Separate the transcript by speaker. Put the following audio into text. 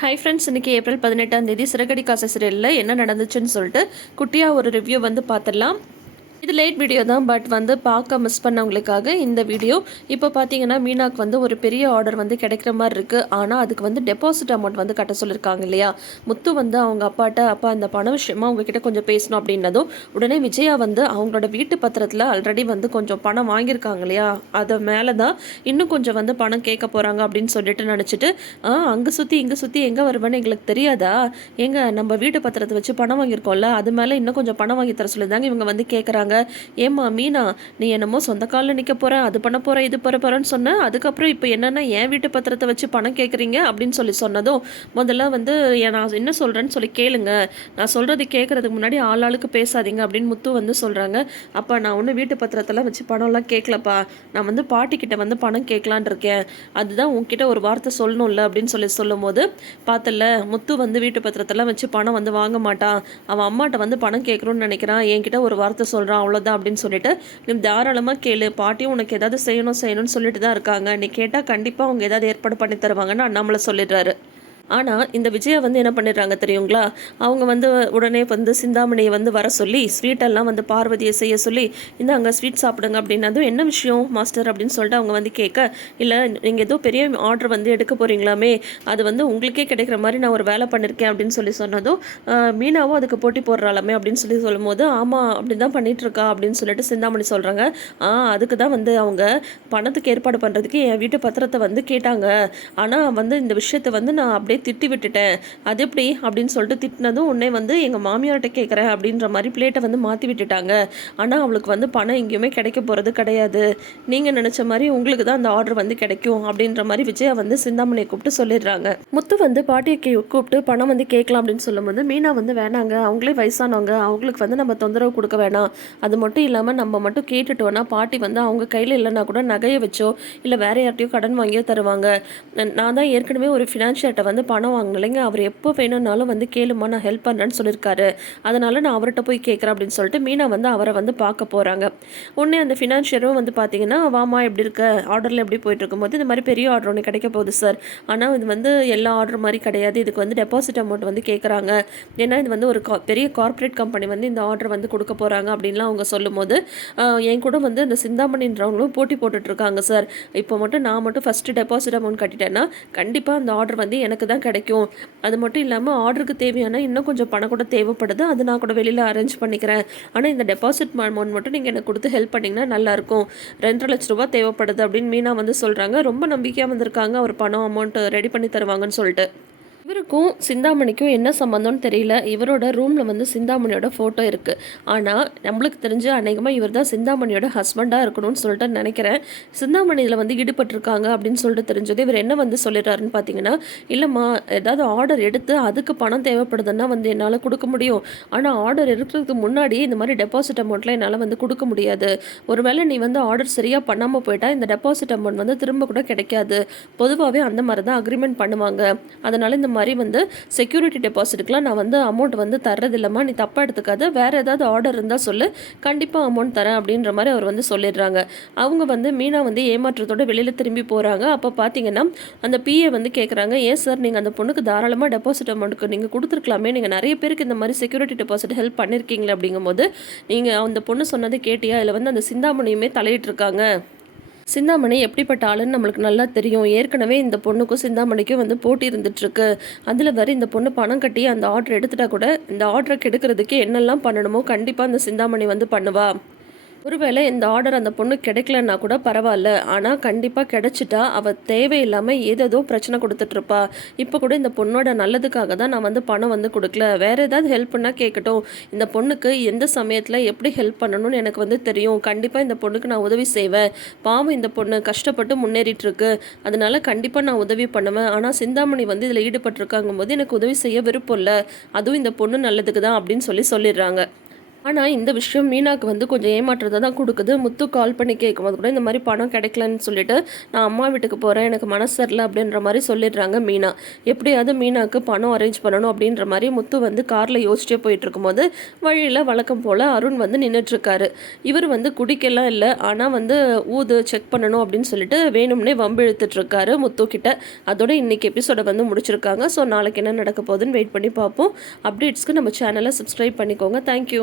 Speaker 1: Hi friends இன்னைக்கு April பதினெட்டாம் தேதி சிறகடி காசை சீரியலில் என்ன நடந்துச்சுன்னு சொல்லிட்டு குட்டியாக ஒரு ரிவ்யூ வந்து பார்த்துடலாம். இது லேட் வீடியோ தான் பட் வந்து பார்க்க மிஸ் பண்ணவங்களுக்காக இந்த வீடியோ இப்போ பார்த்தீங்கன்னா மீனாக்கு வந்து ஒரு பெரிய ஆர்டர் வந்து கிடைக்கிற மாதிரி இருக்குது ஆனால் அதுக்கு வந்து டெபாசிட் அமௌண்ட் வந்து கட்ட சொல்லியிருக்காங்க இல்லையா? முத்து வந்து அவங்க அப்பாட்ட அப்பா இந்த பண விஷயமா அவங்கக்கிட்ட கொஞ்சம் பேசணும் அப்படின்னதும் உடனே விஜயா வந்து அவங்களோட வீட்டு பத்திரத்தில் ஆல்ரெடி வந்து கொஞ்சம் பணம் வாங்கியிருக்காங்க இல்லையா? அதை மேலே தான் இன்னும் கொஞ்சம் வந்து பணம் கேட்க போகிறாங்க அப்படின்னு சொல்லிட்டு நினச்சிட்டு ஆ அங்கே சுற்றி இங்கே சுற்றி எங்கே வருவேன்னு எங்களுக்கு தெரியாதா? எங்க நம்ம வீட்டு பத்திரத்தை வச்சு பணம் வாங்கியிருக்கோம்ல அது மேலே இன்னும் கொஞ்சம் பணம் வாங்கி தர சொல்லியிருந்தாங்க இவங்க வந்து கேட்குறாங்க ஏம்மா மீனா நீ என்னமோ சொந்த காலில் நிற்க போகிறேன் அது பண்ண போகிறேன் இது பண்ண போகிறேன்னு சொன்னேன் அதுக்கப்புறம் இப்போ என்னென்னா என் வீட்டு பத்திரத்தை வச்சு பணம் கேட்குறீங்க அப்படின்னு சொல்லி சொன்னதும் முதல்ல வந்து நான் என்ன சொல்கிறேன்னு சொல்லி கேளுங்க. நான் சொல்கிறது கேட்குறதுக்கு முன்னாடி ஆள் ஆளுக்கு பேசாதீங்க அப்படின்னு முத்து வந்து சொல்கிறாங்க அப்போ நான் ஒன்றும் வீட்டு பத்திரத்தெல்லாம் வச்சு பணம்லாம் கேட்கலப்பா நான் வந்து பாட்டிக்கிட்ட வந்து பணம் கேட்கலான் இருக்கேன். அதுதான் உங்ககிட்ட ஒரு வார்த்தை சொல்லணும்ல அப்படின்னு சொல்லி சொல்லும் போது பார்த்தல முத்து வந்து வீட்டு பத்திரத்தெல்லாம் வச்சு பணம் வந்து வாங்க மாட்டான். அவன் அம்மாட்ட வந்து பணம் கேட்கணும்னு நினைக்கிறான். என்கிட்ட ஒரு வார்த்தை சொல்கிறான் அவ்வளோதான் அப்படின்னு சொல்லிட்டு நீ தாராளமாக கேளு. பாட்டியும் உனக்கு ஏதாவது செய்யணும் செய்யணும்னு சொல்லிட்டு தான் இருக்காங்க. நீ கேட்டால் கண்டிப்பாக அவங்க ஏதாவது ஏற்பாடு பண்ணி தருவாங்கன்னு அண்ணாமலை சொல்லிடுறாரு. ஆனால் இந்த விஜயா வந்து என்ன பண்ணிடுறாங்க தெரியுங்களா? அவங்க வந்து உடனே வந்து சிந்தாமணியை வந்து வர சொல்லி ஸ்வீட்டெல்லாம் வந்து பார்வதியை செய்ய சொல்லி இந்த அங்கே ஸ்வீட் சாப்பிடுங்க அப்படின்னதும் என்ன விஷயம் மாஸ்டர் அப்படின்னு சொல்லிட்டு அவங்க வந்து கேட்க இல்லை நீங்கள் ஏதோ பெரிய ஆர்டர் வந்து எடுக்க போகிறீங்களாமே அது வந்து உங்களுக்கே கிடைக்கிற மாதிரி நான் ஒரு வேலை பண்ணியிருக்கேன் அப்படின்னு சொல்லி சொன்னதும் மீனாவும் அதுக்கு போட்டி போடுறாளாமே அப்படின்னு சொல்லி சொல்லும்போது ஆமாம் அப்படி தான் பண்ணிகிட்ருக்கா இருக்கா அப்படின்னு சொல்லிட்டு சிந்தாமணி சொல்கிறாங்க ஆ அதுக்கு தான் வந்து அவங்க பணத்துக்கு ஏற்பாடு பண்ணுறதுக்கு என் வீட்டு பத்திரத்தை வந்து கேட்டாங்க. ஆனால் வந்து இந்த விஷயத்தை வந்து நான் அப்படியே திட்டி விட்டுட்டேன் அது எப்படி? அப்படின்னு சொல்லிட்டு திட்டினதும் உடனே வந்து எங்கள் மாமியார்கிட்ட கேட்குறேன் அப்படின்ற மாதிரி பிளேட்டை வந்து மாற்றி விட்டுட்டாங்க. ஆனால் அவளுக்கு வந்து பணம் எங்கேயுமே கிடைக்க போகிறது கிடையாது. நீங்கள் நினச்ச மாதிரி உங்களுக்கு தான் அந்த ஆர்டர் வந்து கிடைக்கும் அப்படின்ற மாதிரி விஜயா வந்து சிந்தாமணியை கூப்பிட்டு சொல்லிடுறாங்க. முத்து வந்து பாட்டியை கூப்பிட்டு பணம் வந்து கேட்கலாம் அப்படின்னு சொல்லும்போது மீனா வந்து வேணாங்க அவங்களே வயசானவங்க அவங்களுக்கு வந்து நம்ம தொந்தரவு கொடுக்க வேணாம். அது மட்டும் இல்லாமல் நம்ம மட்டும் கேட்டுட்டோன்னா பாட்டி வந்து அவங்க கையில் இல்லைன்னா கூட நகையை வச்சோ இல்லை வேற யார்ட்டையோ கடன் வாங்கியோ தருவாங்க. நான் நான் தான் ஏற்கனவே ஒரு ஃபினான்ஷியர்கிட்ட வந்து பணம் வாங்கலைங்க. அவர் எப்போ வேணும்னாலும் வந்து கேளுமா நான் ஹெல்ப் பண்ணுறேன்னு சொல்லியிருக்காரு. அதனால் நான் அவர்கிட்ட போய் கேட்குறேன் அப்படின்னு சொல்லிட்டு மீனா வந்து அவரை வந்து பார்க்க போகிறாங்க உடனே அந்த ஃபினான்ஷியரும் வந்து பார்த்தீங்கன்னா வாமா எப்படி இருக்க? ஆர்டரில் எப்படி போயிட்டு இருக்கும்போது இந்த மாதிரி பெரிய ஆர்டர் ஒன்று கிடைக்க போகுது சார் ஆனால் இது வந்து எல்லா ஆர்டர் மாதிரி கிடையாது. இதுக்கு வந்து டெபாசிட் அமௌண்ட் வந்து கேட்குறாங்க. ஏன்னா இது வந்து ஒரு கா- பெரிய கார்ப்பரேட் கம்பெனி வந்து இந்த ஆர்டர் வந்து கொடுக்க போகிறாங்க அப்படின்லாம் அவங்க சொல்லும்போது என் கூட வந்து அந்த சிந்தாமணின்றவங்களும் போட்டி போட்டுட்ருக்காங்க சார் இப்போ மட்டும் நான் மட்டும் ஃபஸ்ட்டு டெபாசிட் அமௌண்ட் கட்டிட்டேன்னா கண்டிப்பாக அந்த ஆர்டர் வந்து எனக்கு தான் கிடைக்கும். அது மட்டும் இல்லாமல் ஆர்டருக்கு தேவையான இன்னும் கொஞ்சம் பணம் கூட தேவைப்படுது. அது நான் கூட வெளியில் அரேஞ்ச் பண்ணிக்கிறேன். ஆனால் இந்த டெபாசிட் அமௌண்ட் மட்டும் நீங்கள் எனக்கு கொடுத்து ஹெல்ப் பண்ணிங்கன்னா நல்லாயிருக்கும் ரெண்டரை லட்ச ரூபா தேவைப்படுது அப்படின்னு மீனா வந்து சொல்கிறாங்க ரொம்ப நம்பிக்கையாக வந்திருக்காங்க. அவர் பணம் அமௌண்ட் ரெடி பண்ணி தருவாங்கன்னு சொல்லிட்டு. இவருக்கும் சிந்தாமணிக்கும் என்ன சம்மந்தம்னு தெரியல. இவரோட ரூமில் வந்து சிந்தாமணியோட ஃபோட்டோ இருக்குது ஆனால் நம்மளுக்கு தெரிஞ்சு அநேகமாக இவர் தான் சிந்தாமணியோட ஹஸ்பண்டாக இருக்கணும்னு சொல்லிட்டு நினைக்கிறேன். சிந்தாமணி இதில் வந்து ஈடுபட்டிருக்காங்க அப்படின்னு சொல்லிட்டு தெரிஞ்சது இவர் என்ன வந்து சொல்லிடுறாருன்னு பார்த்தீங்கன்னா இல்லைம்மா ஏதாவது ஆர்டர் எடுத்து அதுக்கு பணம் தேவைப்படுதுன்னா வந்து என்னால் கொடுக்க முடியும். ஆனால் ஆர்டர் எடுக்கிறதுக்கு முன்னாடி இந்த மாதிரி டெபாசிட் அமௌண்ட்லாம் என்னால் வந்து கொடுக்க முடியாது. ஒருவேளை நீ வந்து ஆர்டர் சரியாக பண்ணாமல் போயிட்டா இந்த டெபாசிட் அமௌண்ட் வந்து திரும்ப கூட கிடைக்காது. பொதுவாகவே அந்த மாதிரி தான் அக்ரிமெண்ட் பண்ணுவாங்க. அதனால் இந்த மாதிரி வந்து செக்யூரிட்டி டெபாசிட்டுக்கெலாம் நான் வந்து அமௌண்ட் வந்து தர்றது இல்லைம்மா நீ தப்பாக எடுத்துக்காத. வேறு ஏதாவது ஆர்டர் இருந்தால் சொல்லு. கண்டிப்பாக அமௌண்ட் தரேன் அப்படின்ற மாதிரி அவர் வந்து சொல்லிடுறாங்க. அவங்க வந்து மீனா வந்து ஏமாற்றத்தோட வெளியில் திரும்பி போகிறாங்க அப்போ பார்த்தீங்கன்னா அந்த பிஏ வந்து கேட்குறாங்க ஏன் சார் நீங்கள் அந்த பொண்ணுக்கு தாராளமாக டெபாசிட் அமௌண்ட்டுக்கு நீங்கள் கொடுத்துருக்கலாமே. நீங்கள் நிறைய பேருக்கு இந்த மாதிரி செக்யூரிட்டி டெபாசிட் ஹெல்ப் பண்ணியிருக்கீங்களே அப்படிங்கும்போது நீங்கள் அந்த பொண்ணு சொன்னதை கேட்டியா? இல்லை வந்து அந்த சிந்தாமணியுமே தலையிட்டுருக்காங்க. சிந்தாமணி எப்படிப்பட்ட ஆளுன்னு நம்மளுக்கு நல்லா தெரியும். ஏற்கனவே இந்த பொண்ணுக்கும் சிந்தாமணிக்கும் வந்து போட்டி இருந்துட்டுருக்கு. அதில் வர இந்த பொண்ணு பணம் கட்டி அந்த ஆர்டர் எடுத்துட்டா கூட இந்த ஆர்டரை கெடுக்கிறதுக்கு என்னெல்லாம் பண்ணணுமோ கண்டிப்பாக அந்த சிந்தாமணி வந்து பண்ணுவா. ஒருவேளை இந்த ஆர்டர் அந்த பொண்ணு கிடைக்கலன்னா கூட பரவாயில்ல. ஆனால் கண்டிப்பாக கிடைச்சிட்டா அவள் தேவையில்லாமல் ஏதேதோ பிரச்சனை கொடுத்துட்ருப்பா இப்போ கூட இந்த பொண்ணோட நல்லதுக்காக தான் நான் வந்து பணம் வந்து கொடுக்கல. வேறு ஏதாவது ஹெல்ப் பண்ணால் கேட்கட்டும் இந்த பொண்ணுக்கு எந்த சமயத்தில் எப்படி ஹெல்ப் பண்ணணும்னு எனக்கு வந்து தெரியும். கண்டிப்பாக இந்த பொண்ணுக்கு நான் உதவி செய்வேன். பாவம் இந்த பொண்ணு கஷ்டப்பட்டு முன்னேறிட்டுருக்கு அதனால் அதனால கண்டிப்பாக நான் உதவி பண்ணுவேன். ஆனால் சிந்தாமணி வந்து இதில் ஈடுபட்டிருக்காங்கும் போது எனக்கு உதவி செய்ய விருப்பம் இல்லை. அதுவும் இந்த பொண்ணு நல்லதுக்கு தான் அப்படின்னு சொல்லி சொல்லிடுறாங்க. ஆனால் இந்த விஷயம் மீனாக்கு வந்து கொஞ்சம் ஏமாற்றத்தை தான் கொடுக்குது. முத்து கால் பண்ணி கேட்கும்போது கூட இந்த மாதிரி பணம் கிடைக்கலன்னு சொல்லிட்டு நான் அம்மா வீட்டுக்கு போகிறேன் எனக்கு மனசு சரியில்லை அப்படின்ற மாதிரி சொல்லிடுறாங்க மீனா. எப்படியாவது மீனாக்கு பணம் அரேஞ்ச் பண்ணணும் அப்படின்ற மாதிரி முத்து வந்து காரில் யோசிச்சே போயிட்டு இருக்கும்போது வழியில் வழக்கம் போல் அருண் வந்து நின்றுட்டுருக்காரு இவர் வந்து குடிக்கலாம் இல்லை ஆனால் வந்து ஊது செக் பண்ணணும் அப்படின்னு சொல்லிட்டு வேணும்னே வம்பு இழுத்துட்ருக்காரு முத்து கிட்ட. அதோட இன்றைக்கி எபிசோடை வந்து முடிச்சிருக்காங்க. ஸோ நாளைக்கு என்ன நடக்க போகுதுன்னு வெயிட் பண்ணி பார்ப்போம். அப்டேட்ஸ்க்கு நம்ம சேனலை சப்ஸ்கிரைப் பண்ணிக்கோங்க. தேங்க்யூ